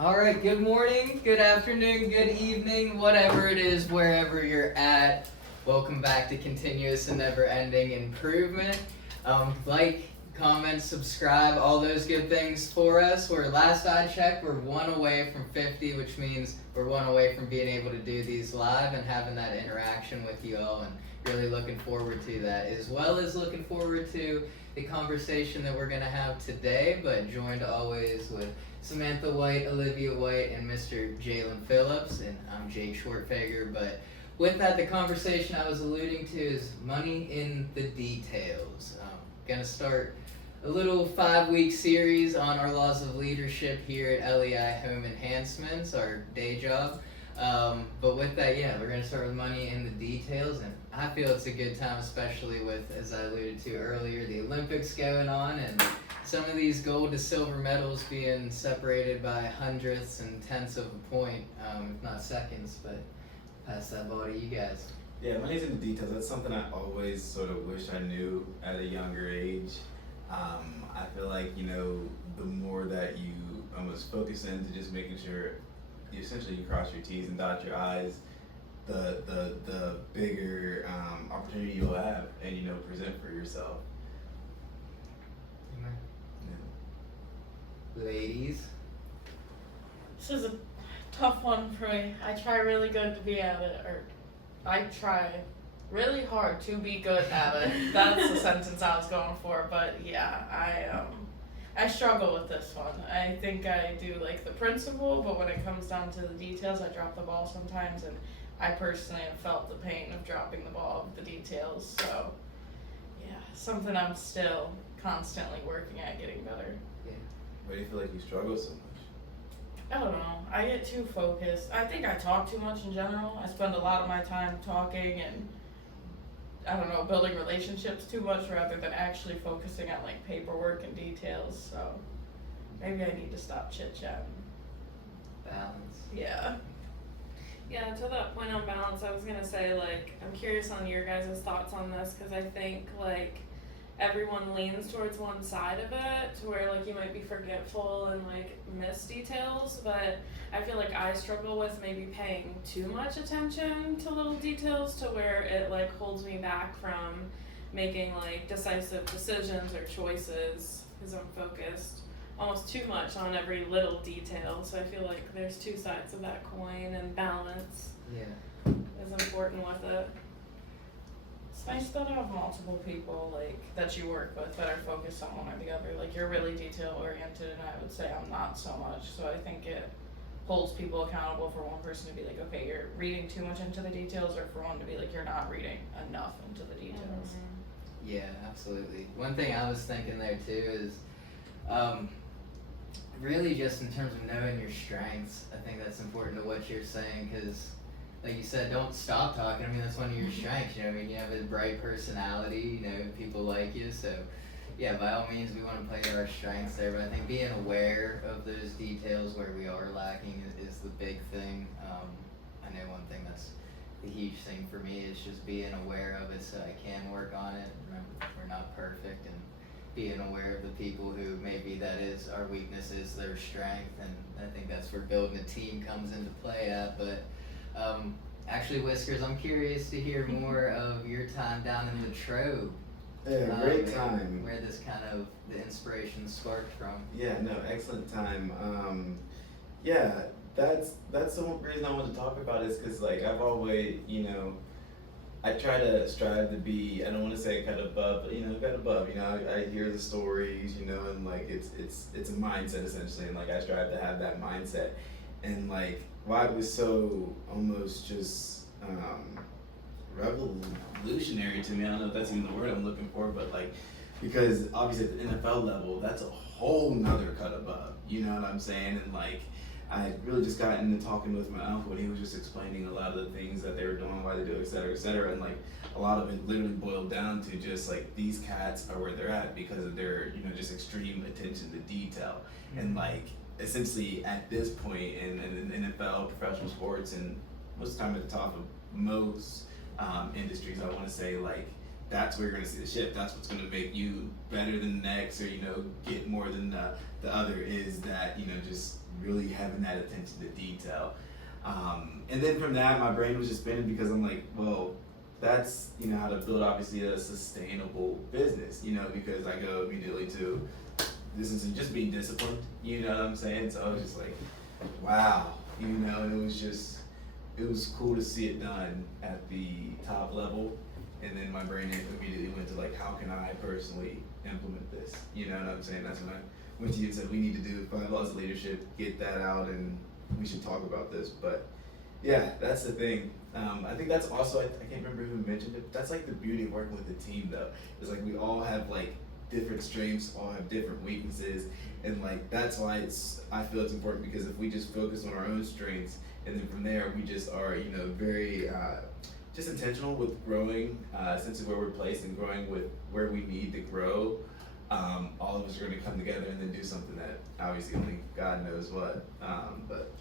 All right, good morning, good afternoon, good evening, whatever it is, wherever you're at. Welcome back to Continuous and Never Ending Improvement. Like, comment, subscribe, all those good things for us. Last I checked, we're one away from 50, which means we're one away from being able to do these live and having that interaction with you all, and really looking forward to that, as well as looking forward to the conversation that we're going to have today, but joined always with Samantha White, Olivia White, and Mr. Jalen Phillips, and I'm Jake Shortfager. But with that, the conversation I was alluding to is money in the details. Gonna start a little 5-week series on our laws of leadership here at LEI Home Enhancements, our day job. But with that, we're gonna start with money in the details, and I feel it's a good time, especially with, as I alluded to earlier, the Olympics going on, and some of these gold to silver medals being separated by hundredths and tenths of a point, if not seconds. But pass that ball to you guys. Yeah, money's in the details. That's something I always sort of wish I knew at a younger age. I feel like, the more that you almost focus into just making sure you cross your T's and dot your I's, the bigger opportunity you'll have and, present for yourself. Ladies. This is a tough one for me. I try really good to be at it, or I try really hard to be good at it. That's the sentence I was going for, but yeah, I struggle with this one. I think I do like the principle, but when it comes down to the details, I drop the ball sometimes, and I personally have felt the pain of dropping the ball of the details, so yeah, something I'm still constantly working at getting better. Why do you feel like you struggle so much? I don't know. I get too focused. I think I talk too much in general. I spend a lot of my time talking and, building relationships too much rather than actually focusing on like paperwork and details. So maybe I need to stop chit-chatting. Balance. Yeah. Yeah, to that point on balance, I was gonna say, I'm curious on your guys' thoughts on this, because I think, everyone leans towards one side of it, to where, you might be forgetful and, miss details, but I feel like I struggle with maybe paying too much attention to little details, to where it, holds me back from making, decisive decisions or choices, because I'm focused almost too much on every little detail. So I feel like there's two sides of that coin, and balance is important with it. It's nice that I have multiple people that you work with that are focused on one or the other. You're really detail oriented, and I would say I'm not so much. So I think it holds people accountable for one person to be okay, you're reading too much into the details, or for one to be you're not reading enough into the details. Mm-hmm. Yeah, absolutely. One thing I was thinking there too is really just in terms of knowing your strengths. I think that's important to what you're saying, because like you said, don't stop talking. That's one of your strengths. You have a bright personality. People like you. So yeah, by all means, we want to play to our strengths there. But I think being aware of those details where we are lacking is the big thing. I know one thing that's the huge thing for me is just being aware of it, so I can work on it. Remember, we're not perfect, and being aware of the people who maybe that is our weakness is their strength, and I think that's where building a team comes into play at. But actually, Whiskers, I'm curious to hear more of your time down in Latrobe. Yeah, great time. Where this kind of the inspiration sparked from. Yeah, no, excellent time. That's the one reason I want to talk about is because I've always, I try to strive to be, I don't want to say cut above, but cut above. I hear the stories, and it's a mindset essentially, and I strive to have that mindset, and why it was so almost just revolutionary to me. I don't know if that's even the word I'm looking for, but because obviously at the NFL level, that's a whole nother cut above. You know what I'm saying? And I had really just gotten into talking with my uncle, and he was just explaining a lot of the things that they were doing, why they do it, et cetera, et cetera. And a lot of it literally boiled down to just these cats are where they're at because of their, just extreme attention to detail. And essentially at this point in NFL, professional sports, and most of the time at the top of most industries, I want to say that's where you're going to see the shift. That's what's going to make you better than the next, or get more than the other, is that just really having that attention to detail. And then from that, my brain was just spinning because I'm like, well, that's, you know, how to build obviously a sustainable business, you know, because I go immediately to this is just being disciplined, you know what I'm saying? So I was just like, wow, you know, and it was cool to see it done at the top level. And then my brain immediately went to like, how can I personally implement this? You know what I'm saying? That's when I went to you and said, we need to do 5 laws of leadership, get that out, and we should talk about this. But yeah, that's the thing. I think that's also, I can't remember who mentioned it, but that's like the beauty of working with a team though. It's like we all have like different strengths, all have different weaknesses, and like that's why I feel it's important, because if we just focus on our own strengths, and then from there we just are, you know, very just intentional with growing, sense of where we're placed and growing with where we need to grow, all of us are going to come together and then do something that obviously only God knows what, but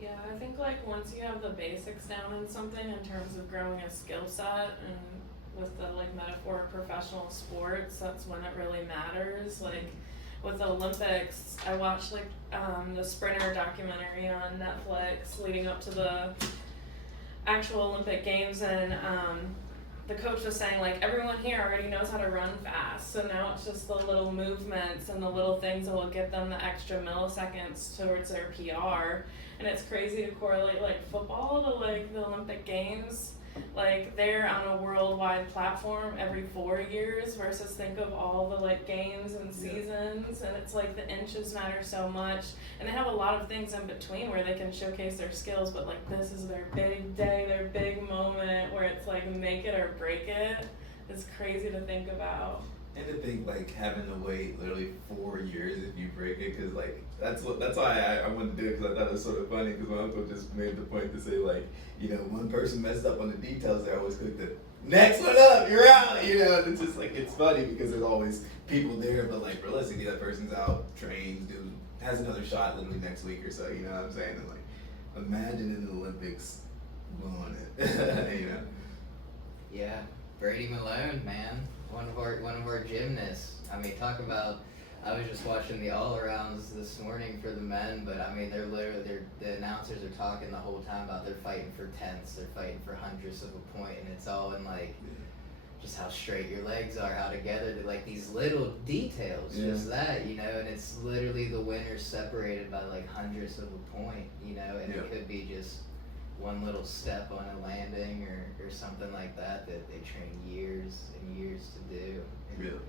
Yeah, I think like once you have the basics down in something in terms of growing a skill set, and with the like metaphor of professional sports, that's when it really matters. Like with the Olympics, I watched like the sprinter documentary on Netflix leading up to the actual Olympic Games, and the coach was saying like everyone here already knows how to run fast, so now it's just the little movements and the little things that will get them the extra milliseconds towards their PR. And it's crazy to correlate like football to like the Olympic Games. Like they're on a worldwide platform every 4 years versus think of all the like games and seasons, and it's like the inches matter so much, and they have a lot of things in between where they can showcase their skills, but like this is their big day, their big moment where it's like make it or break it. It's crazy to think about. and to think like having to wait literally 4 years if you break it, because like that's why I wanted to do it, because I thought it was sort of funny, because my uncle just made the point to say like, you know, one person messed up on the details, they always click the next one up, you're out, you know, and it's just like, it's funny because there's always people there, but like realistically that person's out, trains, has another shot literally next week or so, you know what I'm saying? And like, imagine in the Olympics blowing it, you know? Yeah, Brady Malone, man, one of our gymnasts. I mean, talk about. I was just watching the all-arounds this morning for the men, but I mean, the announcers are talking the whole time about they're fighting for tenths, they're fighting for hundredths of a point, and it's all in like just how straight your legs are, how together, like these little details, just that, you know, and it's literally the winners separated by like hundredths of a point, you know, and it could be just one little step on a landing or something like that they train years and years to do. And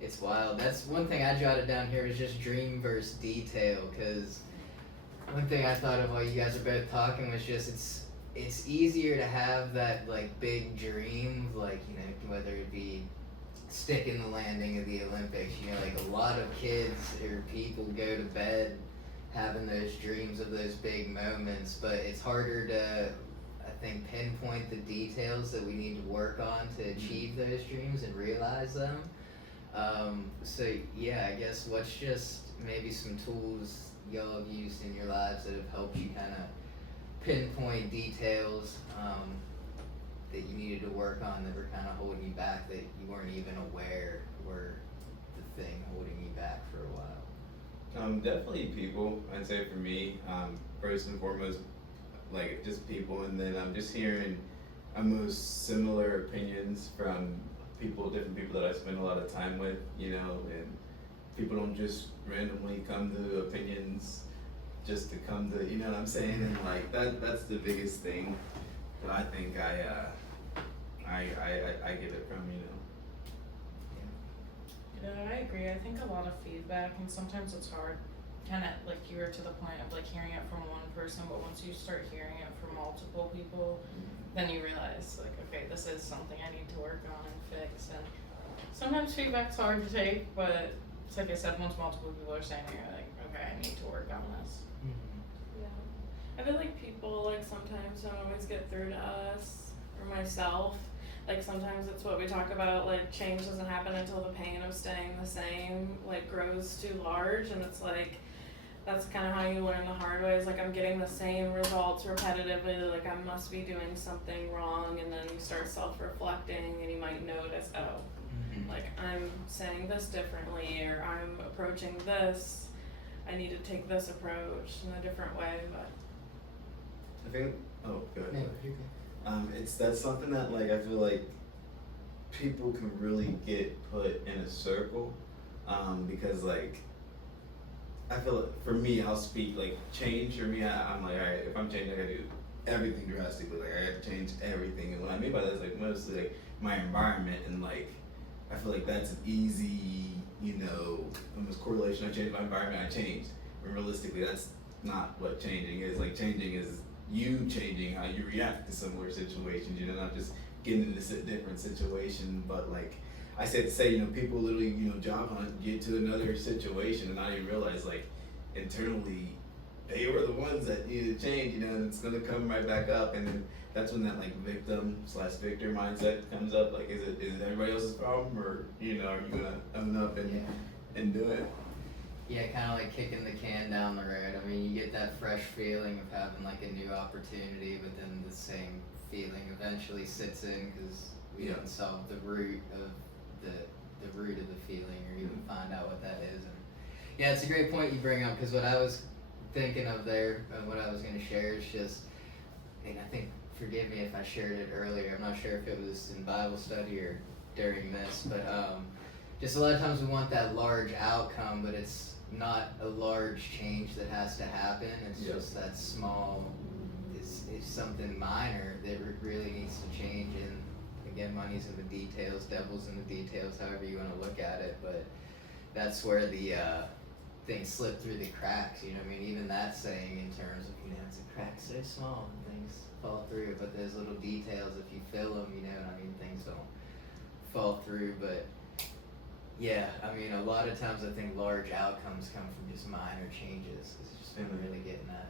it's wild. That's one thing I jotted down here is just dream versus detail, because one thing I thought of while you guys are both talking was just it's easier to have that like big dream, like, you know, whether it be sticking the landing of the Olympics, you know, like a lot of kids or people go to bed having those dreams of those big moments, but it's harder to, I think, pinpoint the details that we need to work on to achieve those dreams and realize them. So yeah, I guess what's just maybe some tools y'all have used in your lives that have helped you kind of pinpoint details that you needed to work on that were kind of holding you back, that you weren't even aware were the thing holding you back for a while? Definitely people. I'd say for me, first and foremost, like just people, and then I'm just hearing almost similar opinions from different people that I spend a lot of time with, you know, and people don't just randomly come to opinions just to come to, you know what I'm saying, and like that's the biggest thing that I think I get it from, you know. Yeah, I agree. I think a lot of feedback, and sometimes it's hard, kind of like you were to the point of like hearing it from one person, but once you start hearing it from multiple people, then you realize like, okay, this is something I need to work on and fix. And sometimes feedback's hard to take, but it's like I said, once multiple people are saying it, you're like, okay, I need to work on this. Yeah, I feel like people like sometimes don't always get through to us or myself. Like sometimes it's what we talk about, like change doesn't happen until the pain of staying the same like grows too large, and it's like that's kind of how you learn the hard way. Is like I'm getting the same results repetitively, like I must be doing something wrong, and then you start self-reflecting and you might notice, like I'm saying this differently, or I'm approaching this I need to take this approach in a different way, but I think. Oh, go ahead. Yeah, you're good. That's something that like I feel like people can really get put in a circle, because like I feel like for me, I'll speak like change for me. I'm like, all right, if I'm changing, I gotta do everything drastically. Like I gotta change everything, and what I mean by that is like mostly like my environment, and like I feel like that's an easy, almost correlation. I change my environment, I change. But realistically, that's not what changing is. Like changing is you changing how you react to similar situations. Not just getting into a different situation, but like I said to say, people literally, job hunt, get to another situation and not even realize like internally they were the ones that needed to change, and it's gonna come right back up, and then that's when that like victim/victor mindset comes up. Like, is it everybody else's problem, or are you gonna own up and do it? Yeah, kind of like kicking the can down the road. I mean, you get that fresh feeling of having like a new opportunity, but then the same feeling eventually sits in because we Yeah. don't solve the root of the root of the feeling, or even find out what that is. And yeah, it's a great point you bring up, because what I was thinking of there, and what I was going to share is just, and I think, forgive me if I shared it earlier, I'm not sure if it was in Bible study or during this, but just a lot of times we want that large outcome, but it's not a large change that has to happen. It's just that small, it's something minor that really needs to change. And again, money's in the details, devil's in the details, however you want to look at it, but that's where the things slip through the cracks. I mean, even that saying in terms of, it's a crack so small and things fall through, but those little details, if you fill them, things don't fall through. But yeah, I mean, a lot of times I think large outcomes come from just minor changes. It's just what I'm really getting at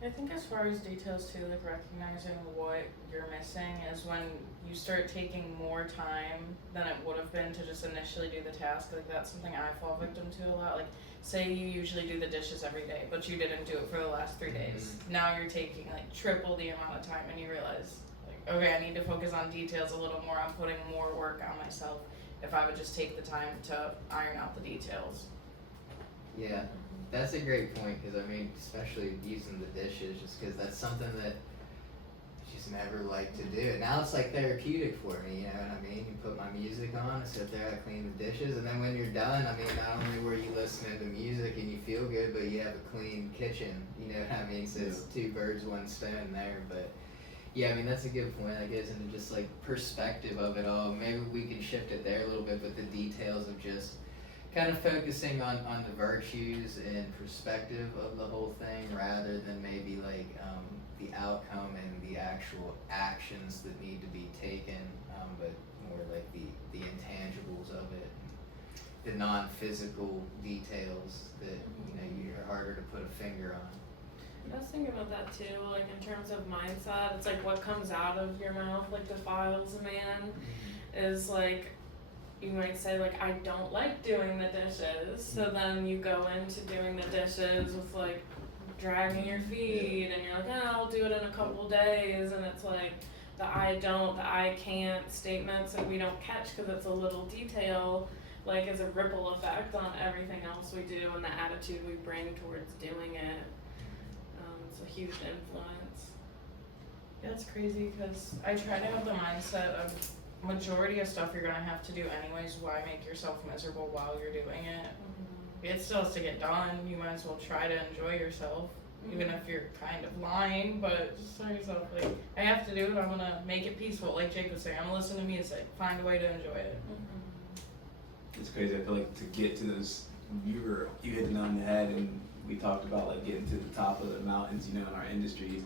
there. I think as far as details too, like recognizing what you're missing is when you start taking more time than it would have been to just initially do the task. Like that's something I fall victim to a lot. Like say you usually do the dishes every day, but you didn't do it for the last 3 days. Now you're taking like triple the amount of time, and you realize like, okay, I need to focus on details a little more. I'm putting more work on myself if I would just take the time to iron out the details. Yeah, that's a great point, because I mean, especially using the dishes, just because that's something that I just never liked to do. Now it's like therapeutic for me, you know what I mean? You put my music on, I sit there, I clean the dishes, and then when you're done, I mean, not only were you listening to music and you feel good, but you have a clean kitchen, you know what I mean? So it's two birds, one stone there. But yeah, I mean, that's a good point. That goes into just like perspective of it all. Maybe we can shift it there a little bit, but the details of just kind of focusing on the virtues and perspective of the whole thing, rather than maybe like the outcome and the actual actions that need to be taken, but more like the intangibles of it, the non-physical details that you're harder to put a finger on. I was thinking about that too, like in terms of mindset, it's like what comes out of your mouth, like defiles a man, is like, you might say like, I don't like doing the dishes, so then you go into doing the dishes with like dragging your feet, and you're like, I'll do it in a couple days, and it's like the I don't, the I can't statements that we don't catch because it's a little detail, like is a ripple effect on everything else we do and the attitude we bring towards doing it. It's a huge influence. Yeah, it's crazy because I try to have the mindset of majority of stuff you're gonna have to do anyways. Why make yourself miserable while you're doing it? It still has to get done. You might as well try to enjoy yourself, even if you're kind of lying. But just tell yourself like, I have to do it. I'm gonna make it peaceful, like Jake was saying. I'm gonna listen to music, find a way to enjoy it. It's crazy. I feel like to get to those, you hit the nail on the head, and we talked about like getting to the top of the mountains, in our industries.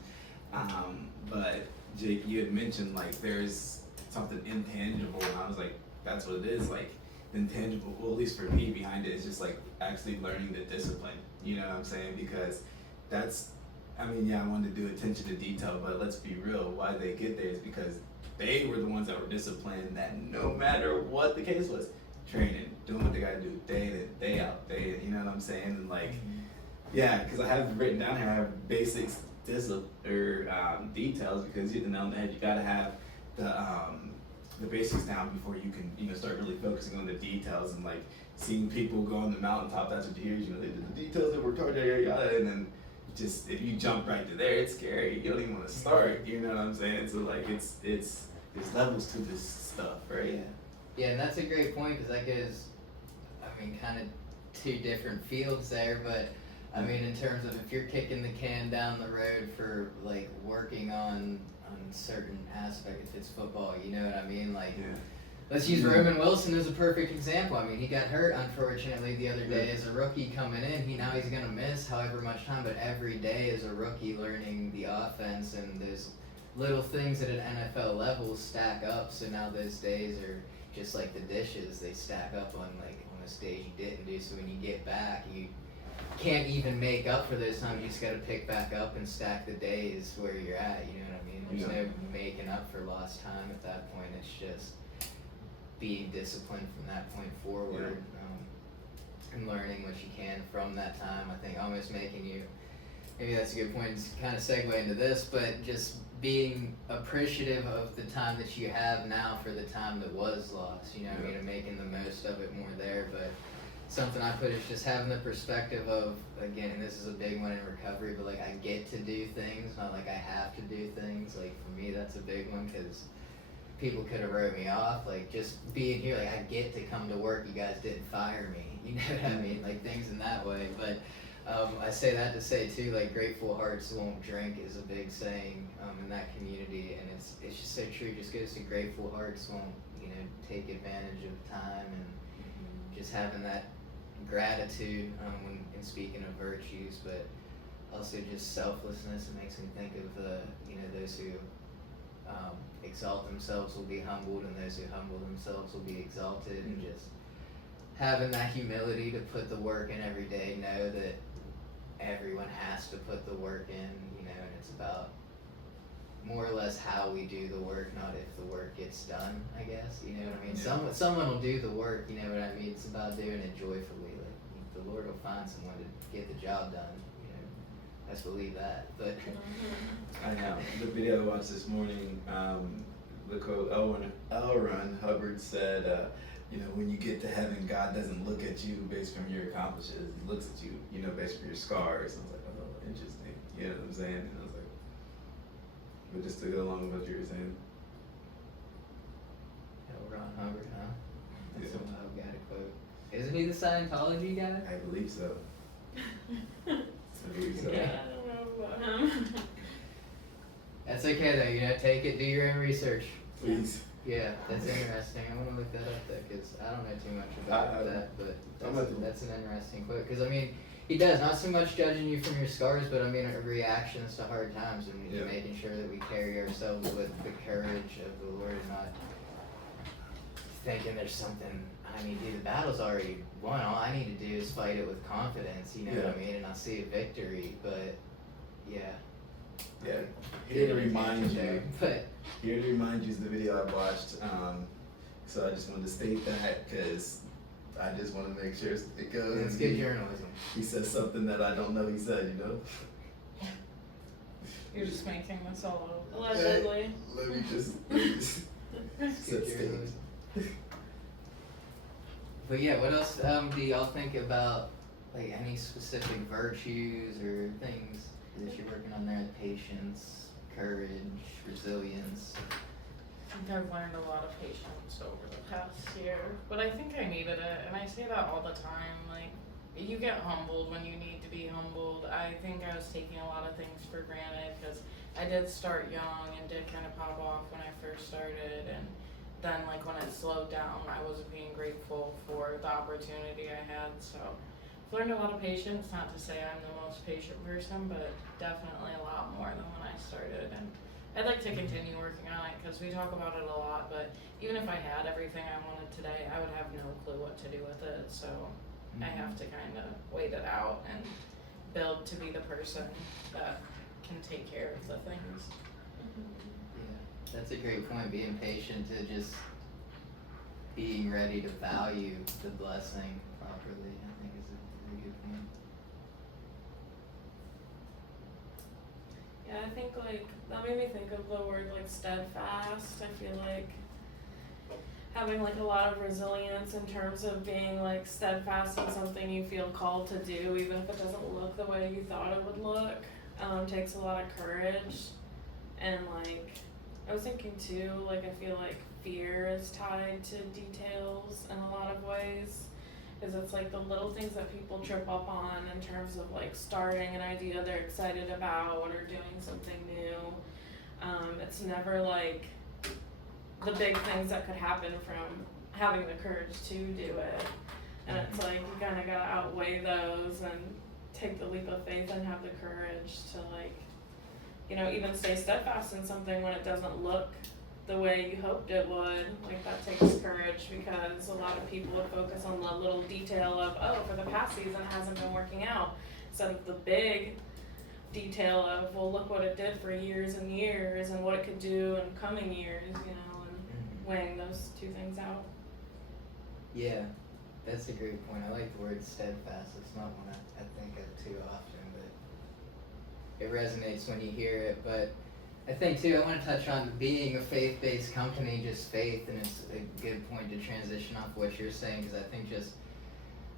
But Jake, you had mentioned like there's something intangible, and I was like, that's what it is. Like intangible, well, at least for me, behind it is just like actually learning the discipline. You know what I'm saying? Because that's, I wanted to do attention to detail, but let's be real. Why they get there is because they were the ones that were disciplined. That no matter what the case was, training, doing what they gotta do, day in, day out, you know what I'm saying? And like, yeah, because I have it written down here. I have basics, details, because you hit the nail on the head. You gotta have the basics down before you can, start really focusing on the details and like seeing people go on the mountaintop. That's what you hear. They did the details that worked hard, yada yada, and then just if you jump right to there, it's scary. You don't even want to start. You know what I'm saying? So like it's there's levels to this stuff, right? Yeah. Yeah, and that's a great point because that goes, I mean, kind of two different fields there, but I mean, in terms of if you're kicking the can down the road for like working on certain aspect, if it's football, you know what I mean? Like, Yeah. let's use Roman Wilson as a perfect example. I mean, he got hurt unfortunately the other day as a rookie coming in. He's gonna miss however much time, but every day as a rookie learning the offense and those little things at an NFL level stack up. So now those days are just like the dishes; they stack up on a stage you didn't do. So when you get back, you can't even make up for those times. You just got to pick back up and stack the days where you're at. You know what I mean? There's no making up for lost time at that point. It's just being disciplined from that point forward, and learning what you can from that time. I think almost making you, maybe that's a good point to kind of segue into this, but just being appreciative of the time that you have now for the time that was lost, you know what I mean, and making the most of it more there. But something I put is just having the perspective of, again, and this is a big one in recovery, but like I get to do things, not like I have to do things. Like for me, that's a big one because people could have wrote me off. Like just being here, like I get to come to work. You guys didn't fire me. You know what I mean? Like things in that way. But I say that to say too, like grateful hearts won't drink is a big saying in that community, and it's just so true. It just goes to grateful hearts won't take advantage of time and just having that gratitude when in speaking of virtues, but also just selflessness. It makes me think of those who exalt themselves will be humbled, and those who humble themselves will be exalted, and just having that humility to put the work in every day, know that everyone has to put the work in, and it's about more or less how we do the work, not if the work gets done, I guess, you know what I mean? Yeah. Someone will do the work, you know what I mean? It's about doing it joyfully. Like the Lord will find someone to get the job done, let's believe that. But I know. The video I watched this morning, the quote L. Ron Hubbard said, when you get to heaven, God doesn't look at you based from your accomplishments. He looks at you, based from your scars. I was like, oh, interesting. You know what I'm saying? And I was like, but just to go along with what you were saying. Ron Hubbard, huh? That's Yeah. a wild guy to quote. Isn't he the Scientology guy? I believe so. I believe so. Yeah, I don't know about him. That's okay though, take it, do your own research. Please. Yeah, that's interesting. I want to look that up though, because I don't know too much about that, but that's an interesting quote. Because I mean, he does not so much judging you from your scars, but I mean reactions to hard times, and making sure that we carry ourselves with the courage of the Lord, and not thinking there's something I need to do. The battle's already won. All I need to do is fight it with confidence. You know what I mean? And I'll see a victory. But yeah. Yeah. Here to remind you. But Here to remind you is the video I watched. So I just wanted to state that because I just want to make sure it goes. it's good journalism. He says something that I don't know he said, You're just making this all up. Allegedly. Let me just It's set good stage. journalism. But yeah, what else do y'all think about, like any specific virtues or things that you're working on there? Patience, courage, resilience. I think I've learned a lot of patience over the past year, but I think I needed it, and I say that all the time. Like, you get humbled when you need to be humbled. I think I was taking a lot of things for granted because I did start young and did kind of pop off when I first started, and then like when it slowed down, I wasn't being grateful for the opportunity I had. So I've learned a lot of patience. Not to say I'm the most patient person, but definitely a lot more than when I started. And I'd like to continue working on it because we talk about it a lot. But even if I had everything I wanted today, I would have no clue what to do with it. So I have to kind of wait it out and build to be the person that can take care of the things. Yeah, that's a great point. Being patient to just being ready to value the blessing properly, I think is a good point. Yeah, I think like that made me think of the word like steadfast. I feel like having like a lot of resilience in terms of being like steadfast in something you feel called to do, even if it doesn't look the way you thought it would look, takes a lot of courage. And like, I was thinking too, like I feel like fear is tied to details in a lot of ways. Because it's like the little things that people trip up on in terms of like starting an idea they're excited about or doing something new. It's never like the big things that could happen from having the courage to do it. And it's like you kind of gotta outweigh those and take the leap of faith and have the courage to like, you know, even stay steadfast in something when it doesn't look the way you hoped it would. Like that takes courage, because a lot of people would focus on the little detail of, oh, for the past season it hasn't been working out, instead of the big detail of, well, look what it did for years and years and what it could do in coming years, you know, and weighing those two things out. Yeah, that's a great point. I like the word steadfast. It's not one I think of too often, but it resonates when you hear it. But I think too, I want to touch on being a faith-based company, just faith, and it's a good point to transition off what you're saying, because I think just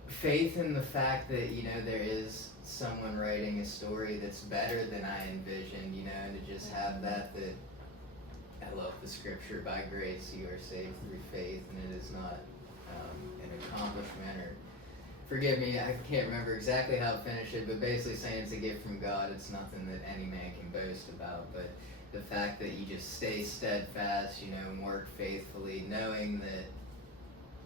faith in the fact that, you know, there is someone writing a story that's better than I envisioned, you know, and to just have that I love the scripture, by grace you are saved through faith, and it is not an accomplishment, or forgive me, I can't remember exactly how it finished it, but basically saying it's a gift from God. It's nothing that any man can boast about, but the fact that you just stay steadfast, you know, and work faithfully, knowing that,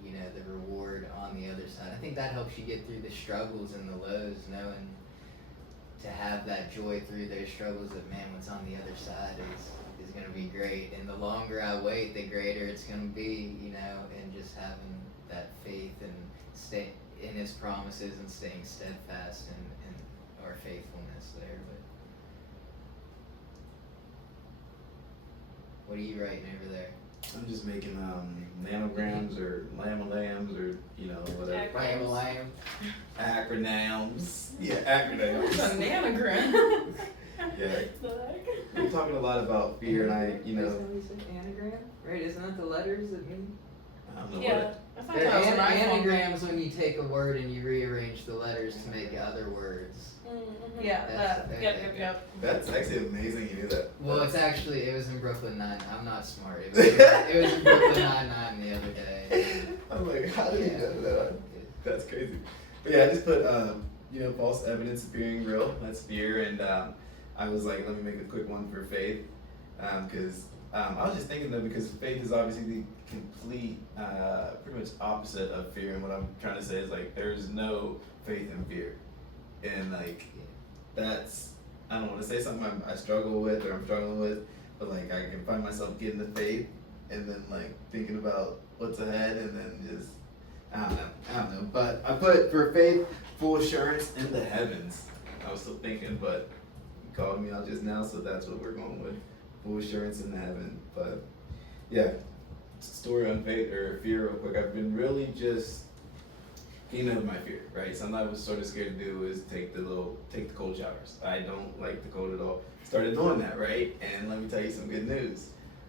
you know, the reward on the other side. I think that helps you get through the struggles and the lows, knowing to have that joy through those struggles, that man, what's on the other side is going to be great. And the longer I wait, the greater it's going to be, you know, and just having that faith and stay in his promises and staying steadfast in our faithfulness there. But what are you writing over there? I'm just making nanograms or lambs or, you know, whatever. Lamb. Acronyms. Yeah, acronyms. It's a nanogram. Yeah. We're talking a lot about fear, and I, you know. Anagram? Right, isn't that the letters that mean? I don't know Yeah. I thought They're that was an iPhone anagrams when you take a word and you rearrange the letters to make other words. Mm-hmm. Yeah, That's- that. Yep. That's actually amazing you knew that. Well, it's actually, it was in Brooklyn Nine. I'm not smart. It was in Brooklyn Nine-Nine the other day. I'm like, how did he Yeah. know that? That's crazy. But yeah, I just put, you know, false evidence appearing real. That's fear. And I was like, let me make a quick one for faith. Because I was just thinking though, because faith is obviously the complete, pretty much opposite of fear. And what I'm trying to say is like, there's no faith in fear. And like, that's, I don't want to say something I struggle with or I'm struggling with, but like I can find myself getting the faith and then like thinking about what's ahead and then just, I don't know. But I put for faith, full assurance in the heavens. I was still thinking, but you called me out just now, so that's what we're going with. Full assurance in heaven. But yeah, story on faith or fear real quick. I've been really just getting over my fear, right? Something I was sort of scared to do is take the cold showers. I don't like the cold at all. Started doing that, right? And let me tell you some good news.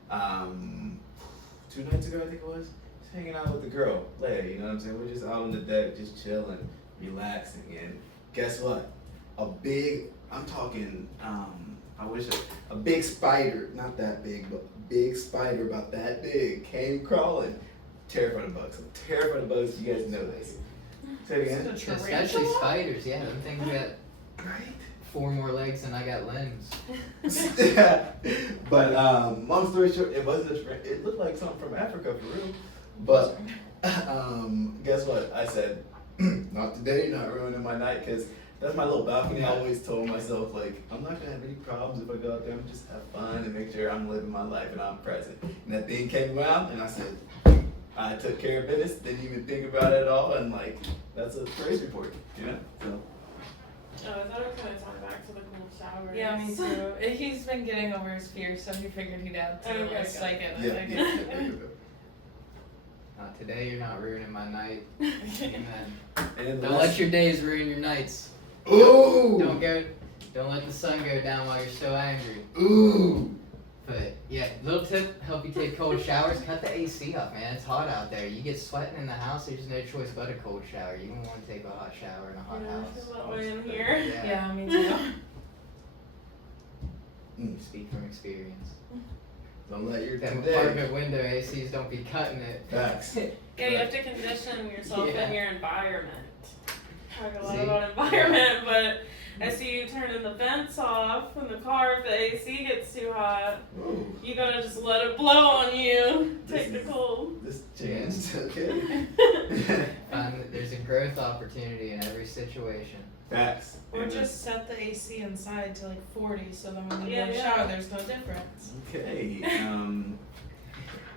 2 nights ago, I think it was, just hanging out with the girl, Leia, you know what I'm saying? We're just out on the deck, just chilling, relaxing, and guess what? I'm talking, a big spider, not that big, but a big spider about that big, came crawling. Terrified of bugs. I'm terrified of bugs, you guys know this. Say it again. Is it a Especially tarantula? spiders, yeah. Them things got Right? 4 more legs than I got limbs. Yeah. But long story short, it wasn't it looked like something from Africa for real. But guess what? I said, not today, not ruining my night, because that's my little balcony. I always told myself, like, I'm not gonna have any problems if I go out there. I'm just have fun and make sure I'm living my life and I'm present. And that thing came around and I said, I took care of business, didn't even think about it at all, and like, that's a praise report, you know? So. Oh, I thought it was gonna tie back to the cold showers. Yeah, me too. He's been getting over his fear, so he figured he'd add to Okay, the psych it. Yeah, yeah. Not today, you're not ruining my night. Amen. And Don't let your days ruin your nights. Ooh! Don't let the sun go down while you're still angry. Ooh! But yeah, little tip, help you take cold showers, cut the AC off, man. It's hot out there. You get sweating in the house, there's no choice but a cold shower. You don't want to take a hot shower in a hot Yeah, I house. feel that way in here. Yeah, me too. Speak from experience. Don't let your Them today. apartment window ACs don't be cutting it. Facts. Yeah, you have to condition yourself Yeah. in your environment. Talk a lot See? about environment, but I see you turning the vents off in the car if the AC gets too hot. Ooh, You gotta just let it blow on you. Take the This is- cold. this changed. Okay. Find that there's a growth opportunity in every situation. Facts. Or And just set the AC inside to like 40, so then when you Yeah, go yeah. shower, there's no difference. okay.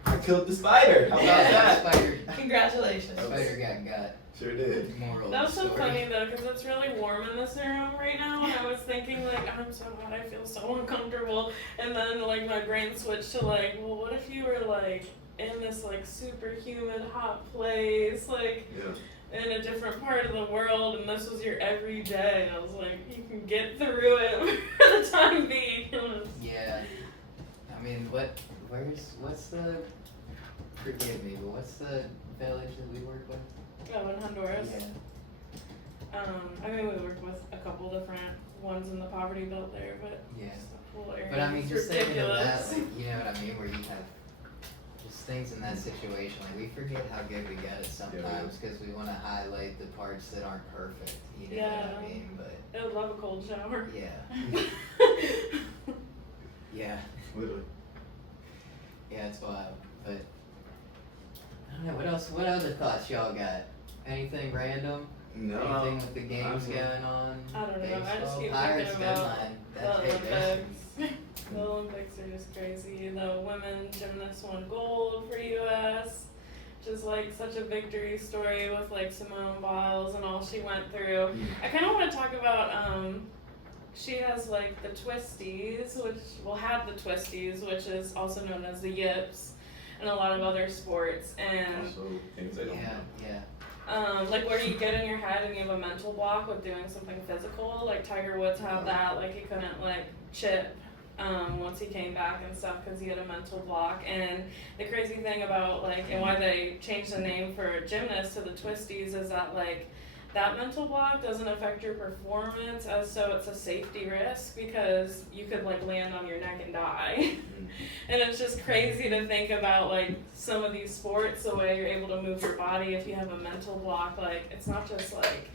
I killed the spider. How about that? Spider, Congratulations. spider got got. Sure did. Moral That of was the so story. funny though, because it's really warm in this room right now, and I was thinking like, I'm so hot, I feel so uncomfortable, and then like my brain switched to like, well, what if you were like in this like super humid hot place, like Yeah. in a different part of the world, and this was your everyday, and I was like, you can get through it for the time being. It was- Yeah. I mean, what's the, forgive me, but what's the village that we work with? Oh, in Honduras. Yeah. I mean, we worked with a couple different ones in the poverty belt there, but Yeah. just the whole area But I mean, is just thinking of that, ridiculous. like, you know what I mean, where you have just things in that situation, like we forget how good we got it sometimes because we want to highlight the parts that aren't perfect, you know what I Yeah. mean? But I would love a cold shower. yeah, yeah, Literally. yeah, it's wild. But I don't know, what other thoughts y'all got? Anything random? No. Anything with the games I'm- going on? I don't know, I just Baseball? keep Pirates thinking about deadline. The That's hey, Olympics. The Olympics are just crazy. The women gymnasts won gold for US. Just like such a victory story with like Simone Biles and all she went through. I kind of want to talk about she has like the twisties, had the twisties, which is also known as the yips, and a lot of other sports. And Also, things I don't Yeah, know. yeah. like where you get in your head and you have a mental block with doing something physical, like Tiger Woods had that, like he couldn't like chip once he came back and stuff because he had a mental block. And the crazy thing about like, and why they changed the name for gymnasts to the twisties is that like that mental block doesn't affect your performance, as so it's a safety risk because you could like land on your neck and die. And it's just crazy to think about like some of these sports, the way you're able to move your body if you have a mental block. Like it's not just like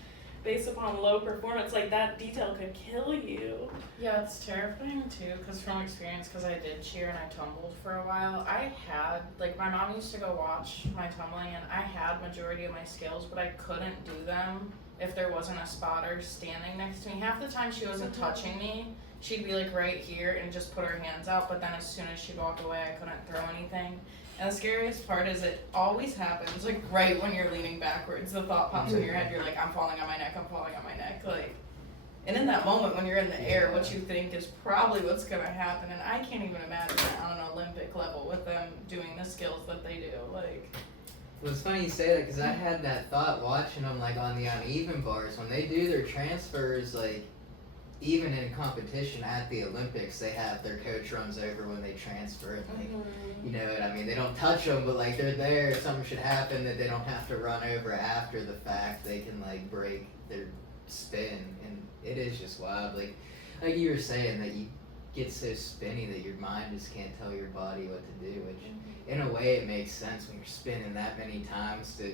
based upon low performance, like that detail could kill you. Yeah, it's terrifying too, because from experience, because I did cheer and I tumbled for a while. I had, like, my mom used to go watch my tumbling, and I had majority of my skills, but I couldn't do them if there wasn't a spotter standing next to me. Half the time she wasn't touching me. She'd be like right here and just put her hands out, but then as soon as she'd walk away, I couldn't throw anything. And the scariest part is it always happens, like right when you're leaning backwards, the thought pops in your head, you're like, I'm falling on my neck, like, and in that moment when you're in the air, what you think is probably what's gonna happen, and I can't even imagine it on an Olympic level with them doing the skills that they do, like. Well, it's funny you say that because I had that thought watching them like on the uneven bars when they do their transfers, like even in competition at the Olympics, they have their coach runs over when they transfer and like, you know what I mean? They don't touch them, but like they're there. If something should happen that they don't have to run over after the fact, they can like break their spin, and it is just wild. Like you were saying that you get so spinny that your mind just can't tell your body what to do, which in a way it makes sense when you're spinning that many times to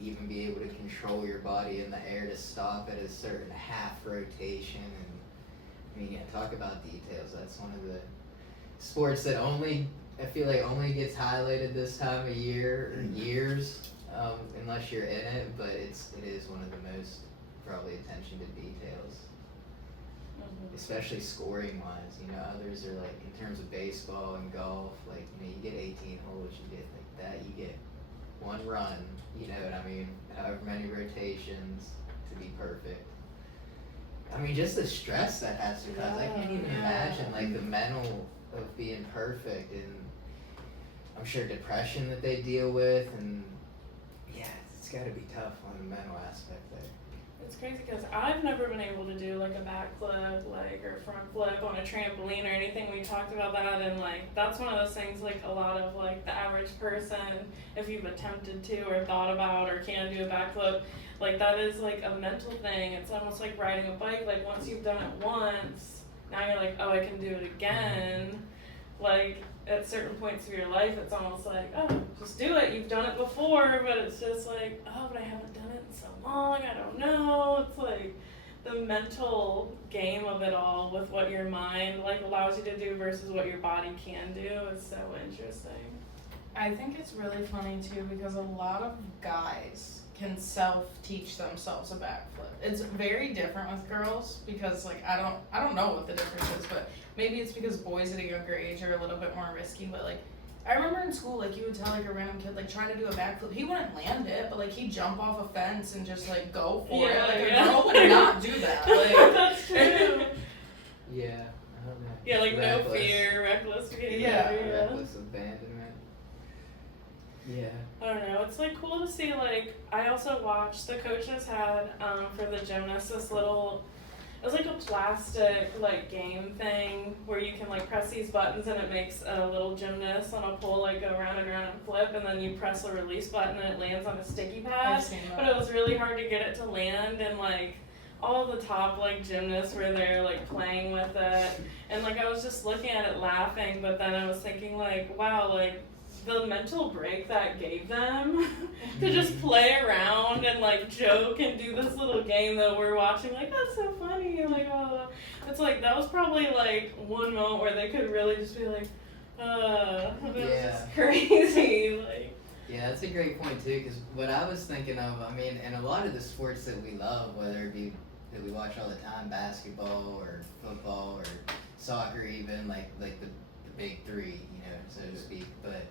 even be able to control your body in the air to stop at a certain half rotation. And I mean, yeah, talk about details. That's one of the sports that I feel like only gets highlighted this time of year or years, unless you're in it, but it is one of the most probably attention to details, especially scoring wise. You know, others are like, in terms of baseball and golf, like, you know, you get 18 holes, you get like that, you get one run, you know what I mean, however many rotations to be perfect. I mean, just the stress that has to cause, I can't even imagine like the mental of being perfect, and I'm sure depression that they deal with, and yeah, it's gotta be tough on the mental aspect there. It's crazy because I've never been able to do like a backflip, like or front flip on a trampoline or anything. We talked about that, and like that's one of those things like a lot of like the average person, if you've attempted to or thought about or can do a backflip, like that is like a mental thing. It's almost like riding a bike. Like once you've done it once, now you're like, oh, I can do it again. Like at certain points of your life, it's almost like, oh, just do it. You've done it before, but it's just like, oh, but I haven't done it in so long. I don't know. It's like the mental game of it all with what your mind like allows you to do versus what your body can do is so interesting. I think it's really funny too because a lot of guys can self-teach themselves a backflip. It's very different with girls because like I don't know what the difference is, but maybe it's because boys at a younger age are a little bit more risky. But like I remember in school, like you would tell like a random kid like try to do a backflip. He wouldn't land it, but like he'd jump off a fence and just like go for it. Like a girl would not do that. Like That's true. Yeah, I don't know. Yeah, like no Reckless. fear, reckless behavior. Yeah. Reckless abandonment. Yeah. I don't know. It's like cool to see. Like I also watched the coaches had for the gymnasts this little. It was like a plastic like game thing where you can like press these buttons and it makes a little gymnast on a pole like go round and round and flip, and then you press the release button and it lands on a sticky pad. I've seen that. But it was really hard to get it to land, and like all the top like gymnasts were there like playing with it, and like I was just looking at it laughing, but then I was thinking like, wow, like the mental break that gave them to just play around and like joke and do this little game that we're watching, like that's so funny, like oh, it's like that was probably like one moment where they could really just be like, that was just crazy, like. Yeah, that's a great point too, because what I was thinking of, I mean, in a lot of the sports that we love, whether it be that we watch all the time, basketball or football or soccer even, like the big three, you know, so to speak, but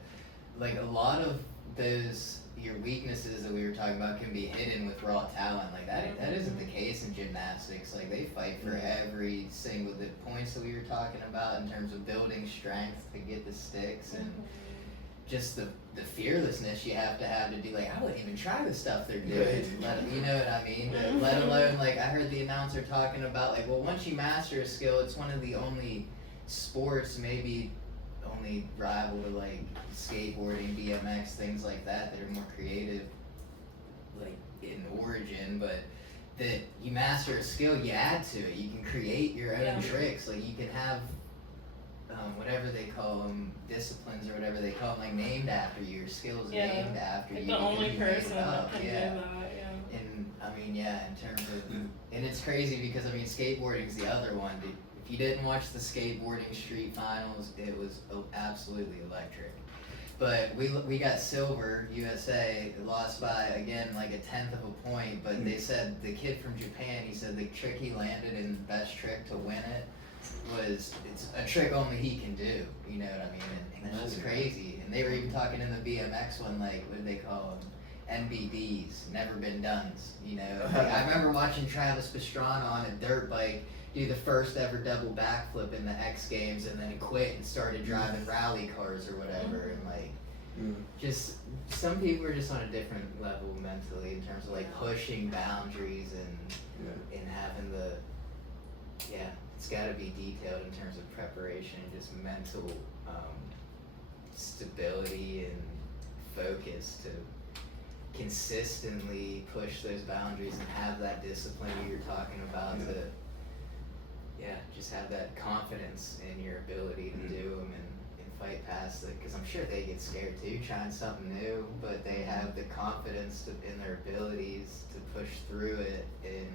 like a lot of those your weaknesses that we were talking about can be hidden with raw talent. Like that isn't the case in gymnastics. Like they fight for every single the points that we were talking about in terms of building strength to get the sticks and just the fearlessness you have to do. Like I wouldn't even try the stuff they're doing. You know what I mean? Let alone like I heard the announcer talking about like, well, once you master a skill, it's one of the only sports maybe only rival to like skateboarding, BMX, things like that are more creative like in origin, but that you master a skill, you add to it. You can create your own tricks. Like you can have whatever they call them, disciplines or whatever they call them, like named after you, your skills named after like you. the only you made it person up. that can do that, And I mean, in terms of, and it's crazy because I mean, skateboarding's the other one. If you didn't watch the skateboarding street finals, it was absolutely electric. But we got silver, USA, lost by, again, like a 1/10 of a point, but they said the kid from Japan, he said the trick he landed and the best trick to win it it's a trick only he can do, you know what I mean? And that's just crazy. And they were even talking in the BMX one, like, what do they call them? NBBs, never been done's, you know? Like, I remember watching Travis Pastrana on a dirt bike do the first ever double backflip in the X Games, and then he quit and started driving rally cars or whatever, and like, just, some people are just on a different level mentally in terms of like pushing boundaries and having it's gotta be detailed in terms of preparation and just mental stability and focus to consistently push those boundaries and have that discipline you're talking about to just have that confidence in your ability to do them and fight past it, because I'm sure they get scared too trying something new, but they have the confidence in their abilities to push through it, and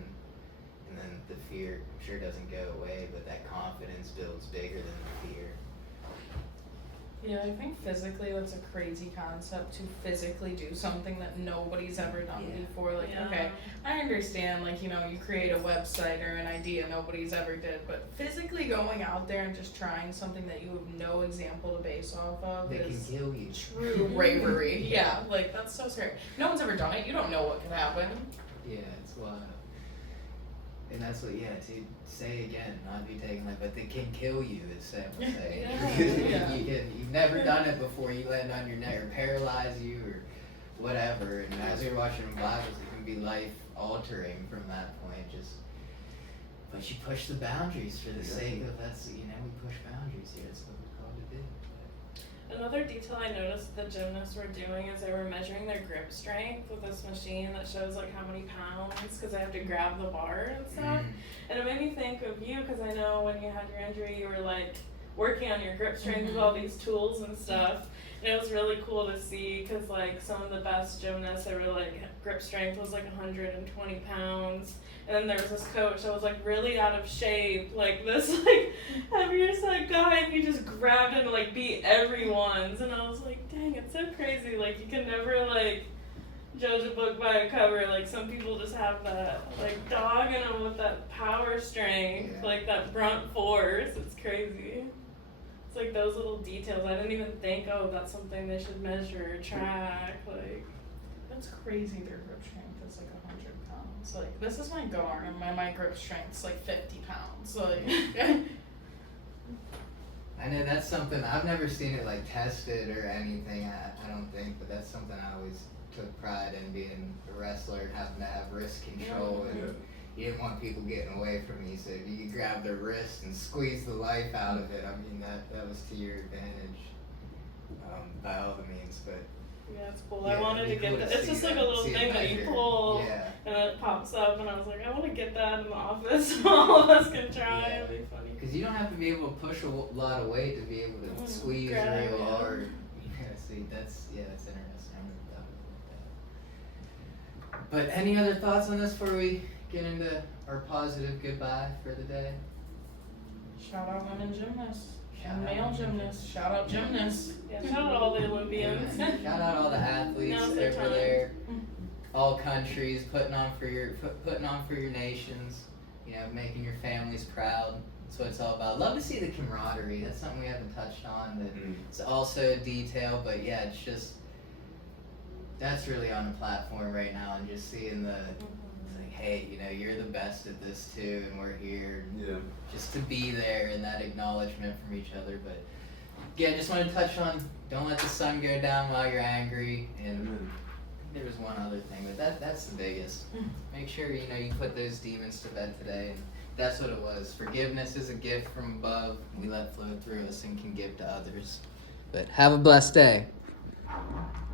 then the fear I'm sure doesn't go away, but that confidence builds bigger than the fear. Yeah, I think physically that's a crazy concept, to physically do something that nobody's ever done before. Like, okay, I understand, like, you know, you create a website or an idea nobody's ever did, but physically going out there and just trying something that you have no example to base off of They is can kill you. true bravery. Yeah, like, that's so scary. No one's ever done it. You don't know what could happen. Yeah, it's wild. And that's what, to say again, not be taken like, but they can kill you, as Sam was saying. You've never done it before, you land on your neck or paralyze you or whatever. And as you're watching them Bibles, it can be life altering from that point. But you push the boundaries for the sake of we push boundaries here. That's what we're called to do. Another detail I noticed the gymnasts were doing is they were measuring their grip strength with this machine that shows like how many pounds, because they have to grab the bar and stuff. And it made me think of you, because I know when you had your injury, you were like working on your grip strength with all these tools and stuff. And it was really cool to see, because like some of the best gymnasts, they were like grip strength was like 120 pounds. And then there was this coach that was like really out of shape, like this like heavier side guy, and he just grabbed it and like beat everyone's. And I was like, dang, it's so crazy. Like you can never like judge a book by a cover. Like some people just have that like dog in them with that power strength, like that brunt force. It's crazy. It's like those little details. I didn't even think, oh, that's something they should measure, track, like. That's crazy. Their grip strength is like 100 pounds. Like this is my guard, and my grip strength's like 50 pounds. Like. I know that's something I've never seen it like tested or anything. I don't think, but that's something I always took pride in, being a wrestler and having to have wrist control. And you didn't want people getting away from you, so if you could grab their wrist and squeeze the life out of it, I mean that was to your advantage by all the means. But yeah, it's cool. yeah, I wanted to it'd be get cool that. to It's see just like a little see it thing that you measured. pull, Yeah. and it pops up, and I was like, I want to get that in the office so all of us can try. Yeah. It'd be funny. Because you don't have to be able to push a lot of weight to be able to squeeze grab, real yeah. hard. Yeah, see, that's interesting. I never thought of it like that. But any other thoughts on this before we get into our positive goodbye for the day? Shout out women gymnasts. Shout And out male women gymnasts. Shout out gymnasts. Yeah, shout out all the Olympians. Shout out all the athletes Now's that their were time. there, all countries putting on for your nations. Making your families proud. That's what it's all about. Love to see the camaraderie. That's something we haven't touched on. That it's also a detail, but yeah, it's just that's really on the platform right now, and just seeing it's like, hey, you're the best at this too, and we're here. Yeah. Just to be there and that acknowledgement from each other. But yeah, just want to touch on don't let the sun go down while you're angry. And there was one other thing, but that's the biggest. Make sure you put those demons to bed today, and that's what it was. Forgiveness is a gift from above. We let flow through us and can give to others. But have a blessed day.